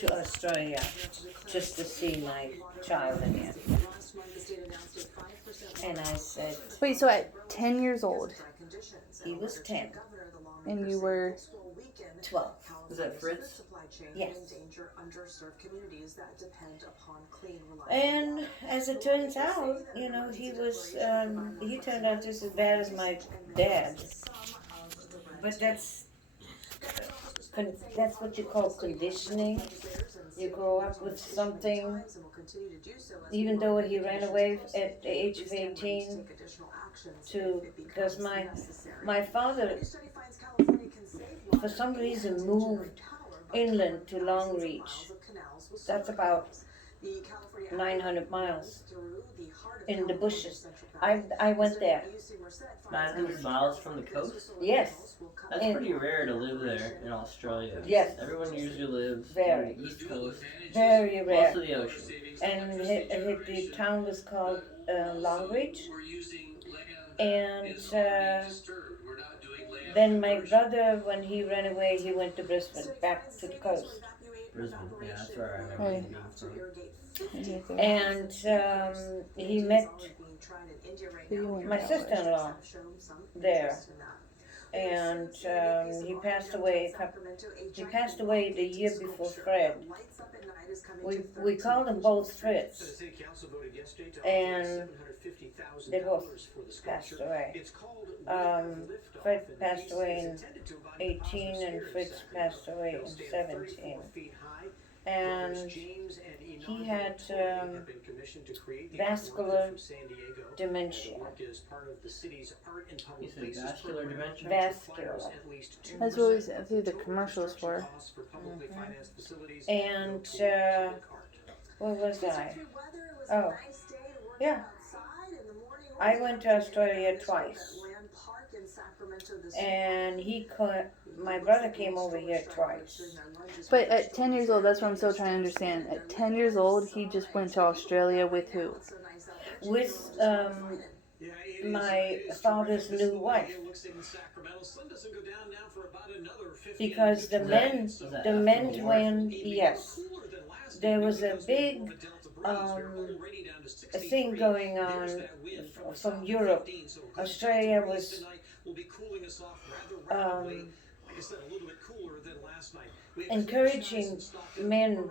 to Australia just to see my child again. And I said, Wait, so at 10 years old, he was 10, and you were 12. Is that Fritz? Yes. And as it turns out, he was, he turned out just as bad as my dad. But that's what you call conditioning. You grow up with something, even though he ran away at the age of 18 because my father, for some reason, moved inland to Longreach. That's about 900 miles in the bushes. I went there. 900 miles from the coast? Yes. That's pretty rare to live there in Australia. Yes. Everyone usually lives Very. on the east coast. Very rare. Close to the ocean. And the town was called Longreach. And then my brother, when he ran away, he went to Brisbane, back to the coast. Brisbane, yeah, that's where I remember him being from. And he met my sister-in-law there. And he passed away. He passed away the year before Fred. We called them both Fritz, and they both passed away. Fred passed away in 18, and Fritz passed away in 17. And he had vascular dementia. You said vascular dementia? Vascular. That's what we see the commercials for. Mm-hmm. And where was I? Oh, yeah. I went to Australia twice. And my brother came over here twice. But at 10 years old, that's what I'm still trying to understand. At 10 years old, he just went to Australia with who? With my father's new wife. Because the men went, yes. There was a big a thing going on from Europe. Australia was encouraging men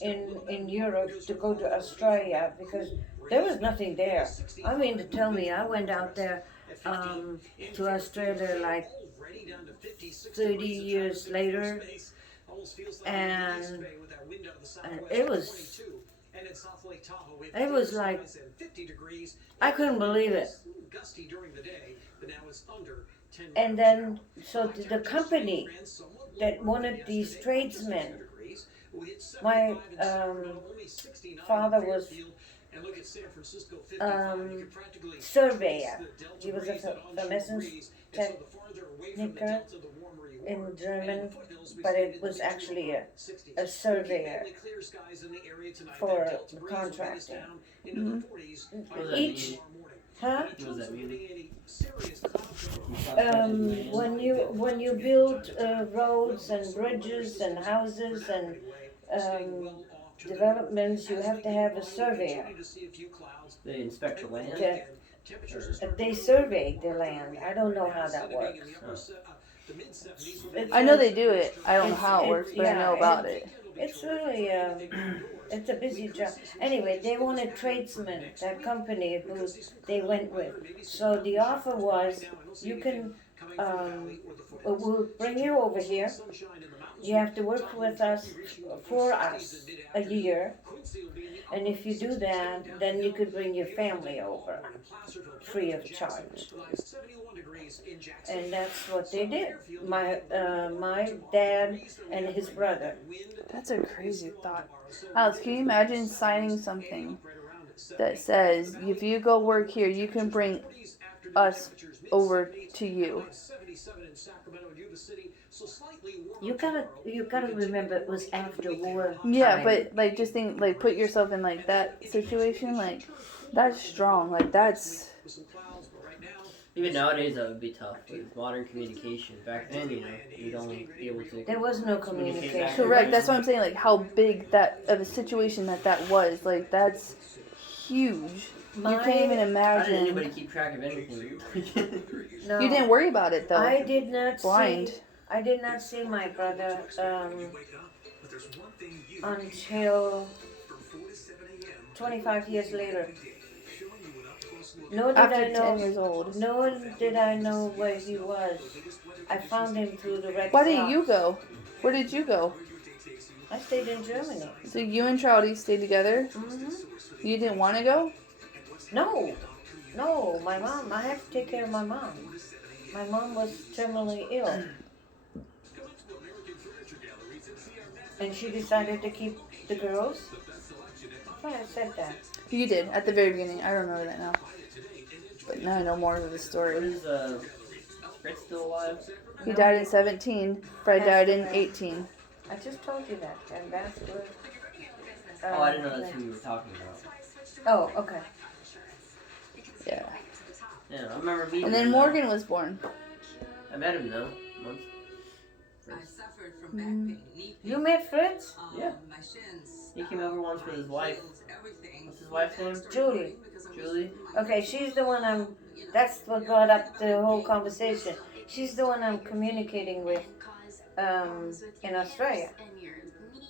in Europe to go to Australia because there was nothing there. I mean, to tell me, I went out there to Australia like 30 years later, and it was like, I couldn't believe it. And then, so the company that wanted these tradesmen, my father was surveyor. He was a pharmacist techniker in German, but it was actually a surveyor for the contracting. Mm-hmm. Each, huh? What does that mean? When you build roads and bridges and houses and developments, you have to have a surveyor. They inspect your land? They survey the land. I don't know how that works. I know they do it. I don't know how it works, but I know about it. It's really, it's a busy job. Anyway, they wanted tradesmen, that company who they went with. So the offer was, you can, we'll bring you over here. You have to work with us, for us, a year. And if you do that, then you could bring your family over, free of charge. And that's what they did. My dad and his brother. That's a crazy thought. Alex, can you imagine signing something that says, if you go work here, you can bring us over to you? You gotta remember it was after war time. Yeah, but like just think, like put yourself in like that situation, like that's strong, like that's. Even nowadays, that would be tough with modern communication. Back then, you'd only be able to. There was no communication. Correct. That's what I'm saying. Like how big that of a situation that was. Like that's huge. You can't even How did imagine. anybody keep track of anything? No, You didn't worry about it though. I did not Blind. see. I did not see my brother until 25 years later. Nor did After I 10 know. years old. Nor did I know where he was. I found him through the Red Why Cross. did you go? Where did you go? I stayed in Germany. So you and Trouty stayed together? Hmm You didn't want to go? No, my mom. I had to take care of my mom. My mom was terminally ill. And she decided to keep the girls. Why I said that. You did, at the very beginning. I remember that now. But now I know more of the story. Is Fritz still alive? He died in 17. Fred died in 18. I just told you that, and that's good. Oh, I didn't know that's who you were talking about. Oh, okay. Yeah. Yeah, I remember meeting And then him, though. Morgan was born. I met him though. Once. You met Fritz? Yeah. He came over once with his wife. What's his wife's name? Julie. Julie? Okay, she's the one that's what brought up the whole conversation. She's the one I'm communicating with in Australia.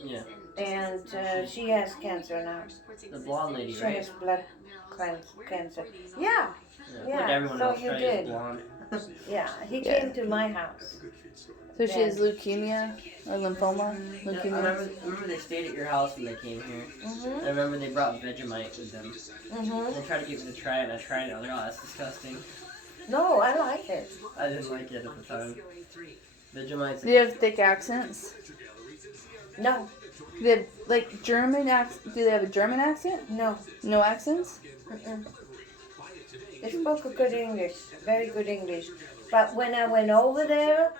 Yeah. And she has cancer now. The blonde lady, She right? has blood cancer. Yeah, Yeah. Like everyone so else, you right? did. Blonde. yeah. He Yeah. came to my house. So she has leukemia or lymphoma. Yeah, I remember they stayed at your house when they came here. Mhm. I remember they brought Vegemite with them. Mhm. They tried to get me to try it, and I tried it. I was like, oh, that's disgusting. No, I like it. I didn't like it at the time. Vegemite's. Do you have thick accents? No, Do they have like German accent? Do they have a German accent? no. No accents? Mm-mm. They spoke a good English, very good English. But when I went over there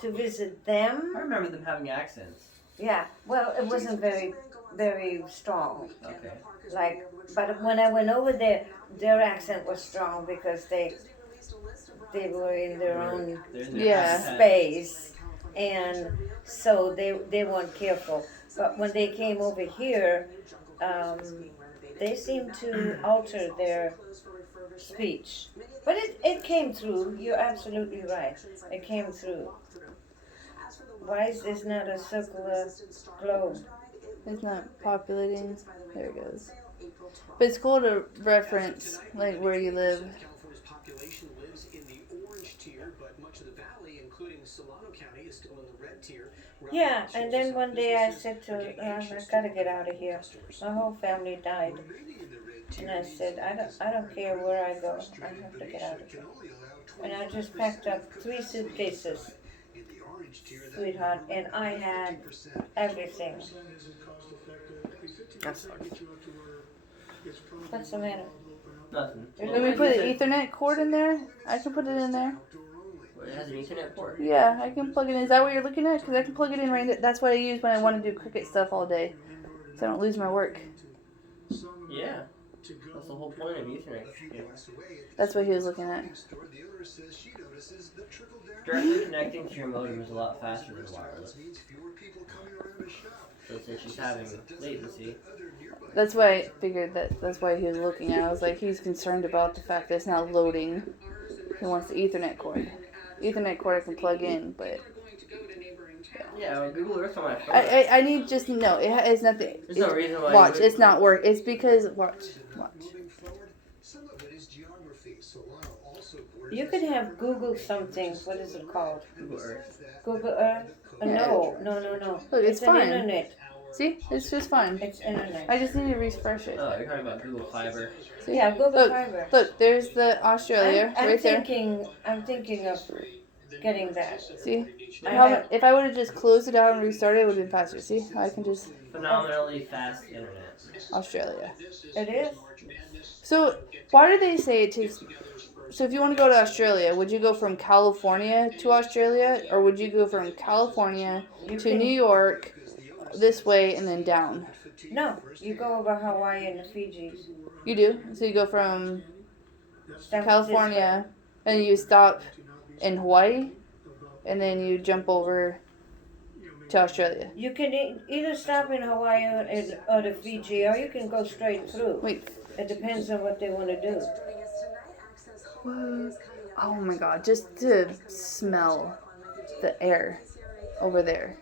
to visit them, I remember them having accents. yeah, well, it wasn't very, very strong. Okay. But when I went over there, their accent was strong because they were in their own They're in their Yeah. habitat. space, and so they weren't careful. But when they came over here, they seemed to alter their speech. But it came through. You're absolutely right. It came through. Why is this not a circular globe? It's not populating. There it goes. But it's cool to reference like where you live. Population lives in the orange tier, but much of the valley, including Solano County, is still in the red tier. Yeah, and then one day I said to I gotta get out of here. My whole family died. And I said, I don't care where I go, I have to get out of here. And I just packed up 3 suitcases, sweetheart, and I had everything. What's the matter? Nothing. Let me put an Ethernet cord in there. I can put it in there. It has an Ethernet port. Yeah, I can plug it in. Is that what you're looking at? Because I can plug it in right there. That's what I use when I want to do Cricut stuff all day. So I don't lose my work. Yeah. That's the whole point of Ethernet. That's what he was looking at. Directly connecting to your modem is a lot faster than wireless. So since she's having latency. That's why I figured that's why he was looking at it. I was like, he's concerned about the fact that it's not loading. He wants the Ethernet cord. Ethernet cord I can plug in, but Yeah, well, Google Earth on my phone. I need just no. It's nothing. There's no reason why. Watch, it's not work. It's because watch. You could have Google something, what is it called? Google Earth. Google Earth? No. Look, it's an fine. internet. See, it's just fine. It's internet. I just need to refresh it. Oh, you're talking about Google Fiber. See? Yeah, Google Look, Fiber. Look, there's the Australia I'm right there. thinking of getting that. See, I if I would have just closed it out and restarted, it would have been faster. See, I can just Phenomenally fast internet. Australia. It is? So why do they say it takes? So if you want to go to Australia, would you go from California to Australia, or would you go from California to New York, this way and then down? No, you go over Hawaii and the Fijis. You do. So you go from San California and you stop in Hawaii, and then you jump over to Australia. You can either stop in Hawaii or the Fiji, or you can go straight through. Wait. It depends on what they want to do. Whoa. Oh my god, just to smell the air over there.